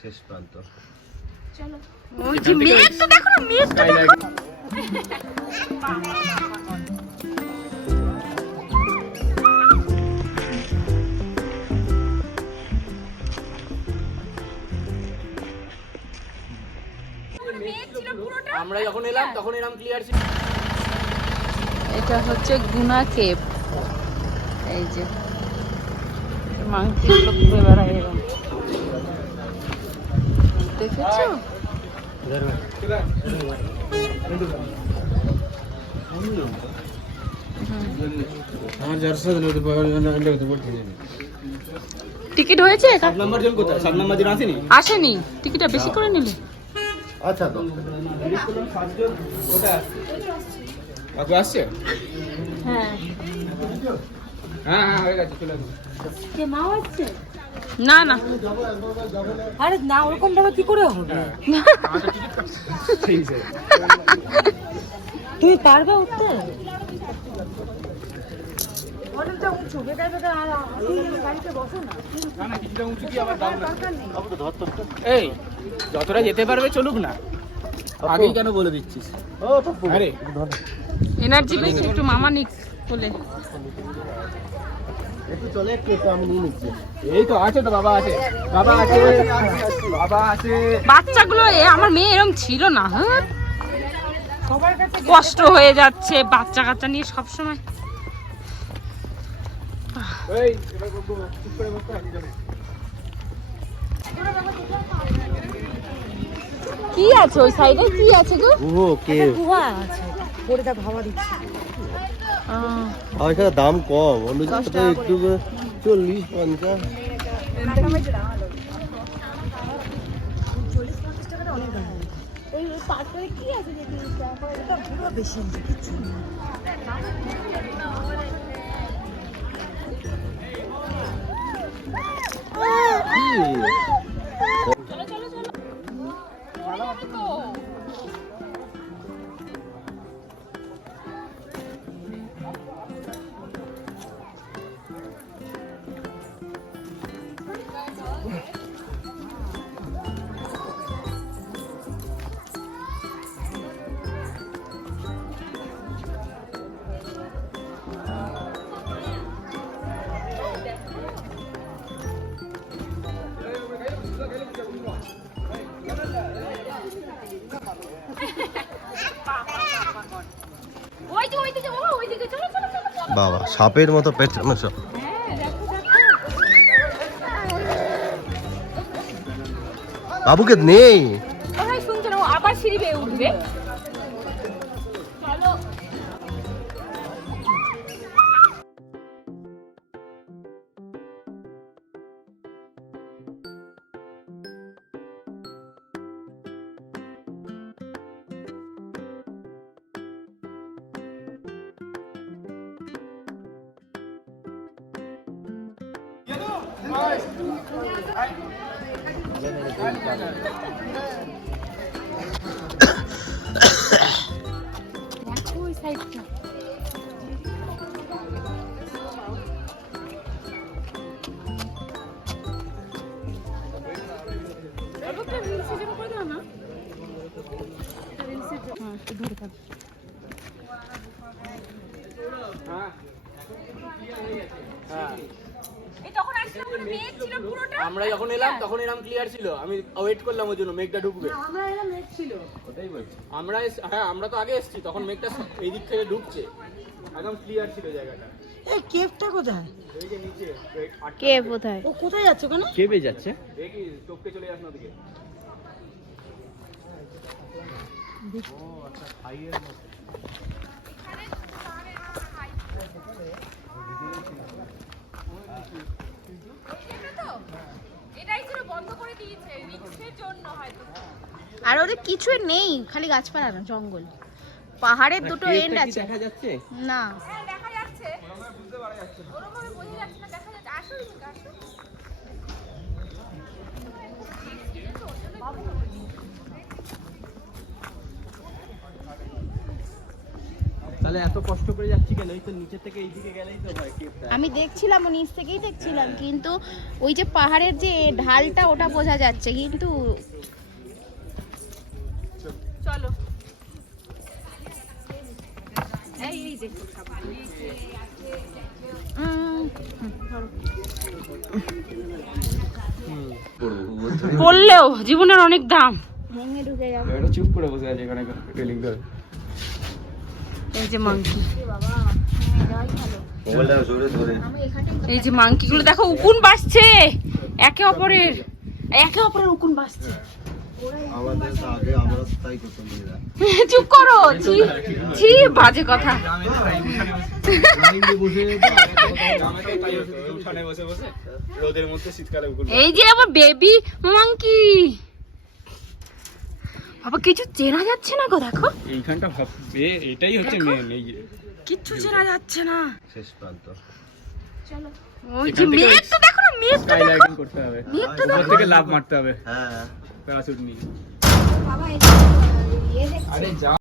শেষ প্রান্ত। চলো ওই যে মেঘ তো দেখো না, মেঘ তো দেখো। আমরা যখন এলাম তখন এরকম ক্লিয়ার ছিল। এটা হচ্ছে গুনা কেভ। এই যে মাংকিগুলো ঘুরে বেড়ায় এরকম, দেখেছো? টিকিট হয়েছে? আসেনি, টিকিটটা বেশি করে নিলে। আচ্ছা তো কাকু আসছে? হ্যাঁ হ্যাঁ হ্যাঁ হয়ে গেছে, চলে আসুন। কে মা আসছে? না না, আরে না, ওরকম ভাবে কি করে হবে? তুমি পারবে উঠতে? অনেকটা উঁচু, বেকার বেকার আর গাড়িতে বসো না। না না, কিছুটা উঁচু কি আবার দাও না। এই যতটা যেতে পারবে চলুক না, আগেই কেন বলে দিচ্ছিস? আরে এনার্জি বেশি একটু মামা নিক বলে। একটু চলে, একটু আমি নিয়ে নিচ্ছি। এই তো আছে, তো বাবা আছে, বাবা আছে, বাবা আছে। বাচ্চাগুলো আমার মেয়ে এরকম ছিল না। হ্যাঁ, সবার কাছে কষ্ট হয়ে যাচ্ছে বাচ্চা কাচ্চা নিয়ে সব সময়। এই এবার বলবো চুপ করে বসতে আমি যাবো। কি আছে ওই সাইডে? কি আছে গো? ওহো কে গুহা আছে, পরেটা ভাবা দিচ্ছে। আর এখানে দাম কম, অন্য জায়গাতে একটু 40-50। বাবা সাপের মতো পেছানো সব। বাবুকে নেই। শুনছো না, ও আবার সিঁড়ি বেয়ে উঠবে। চলো ওই সাইডটা। আমরা যখন এলাম তখন এরকম ক্লিয়ার ছিল, আমি ওয়েট করলাম ওই জন্য মেঘটা ঢুকবে। হ্যাঁ আমরা তো আগে এসেছি, তখন মেঘটা এই দিক থেকে ঢুকছে, একদম ক্লিয়ার ছিল জায়গাটা। এই কেভটা কোথায়? এই যে নিচে কেভ কোথায়? ও কোথায় যাচ্ছে ওখানে? কেবে যাচ্ছে? দেখি টপকে চলে যাস না ওদিকে। আর ওদের কিছু নেই, খালি গাছপালা না, জঙ্গল। পাহাড়ের দুটো এন্ড আছে। দেখা যাচ্ছে না দেখা যাচ্ছে, বুঝতে পারা যাচ্ছে না, ওরকম ভাবে বোঝা যাচ্ছে না, দেখা যাচ্ছে। আসো আসো। তাহলে এত কষ্ট করে যাচ্ছি কেন? এই তো নিচে থেকে এইদিকে গেলেই তো ভাই কেপটা। আমি দেখছিলাম ও নিচ থেকেই দেখছিলাম, কিন্তু ওই যে পাহাড়ের যে ঢালটা ওটা বোঝা যাচ্ছে, কিন্তু চলো এই যে পড়লেও জীবনের অনেক দাম। ভেঙে ঢুকে যাবে। এটা চুপ করে বসে আছে এখানে রেলিং ধরে। এই যে মাংকি, মোবাইলটা জোরে ধরে। এই যে মাংকি গুলো দেখো উকুন বাসছে একে অপরের উকুন বাসছে। আমাদের তো আগে আমরা তাই করতাম মেয়েরা। চুপ করো, ছি ছি, বাজে কথা। লাইনে বসে উঠানে বসে বসে রোদের মধ্যে শীতকালে উকুন। এই যে আমার বেবি মাংকি, বাবা কিছু চেনা যাচ্ছে না গো, দেখো এইখানটা ভাববে এটাই হচ্ছে মেন। এই যে কিচ্ছু চেনা যাচ্ছে না। শেষ প্রান্ত। ওই যে মেঘ তো দেখো না, মেঘ তো দেখো, স্কাইলাইটিং করতে হবে, মেঘ তো উপর দেখো। থেকে লাফ মারতে হবে হ্যাঁ প্যারাশুট নিয়ে। বাবা আরে যা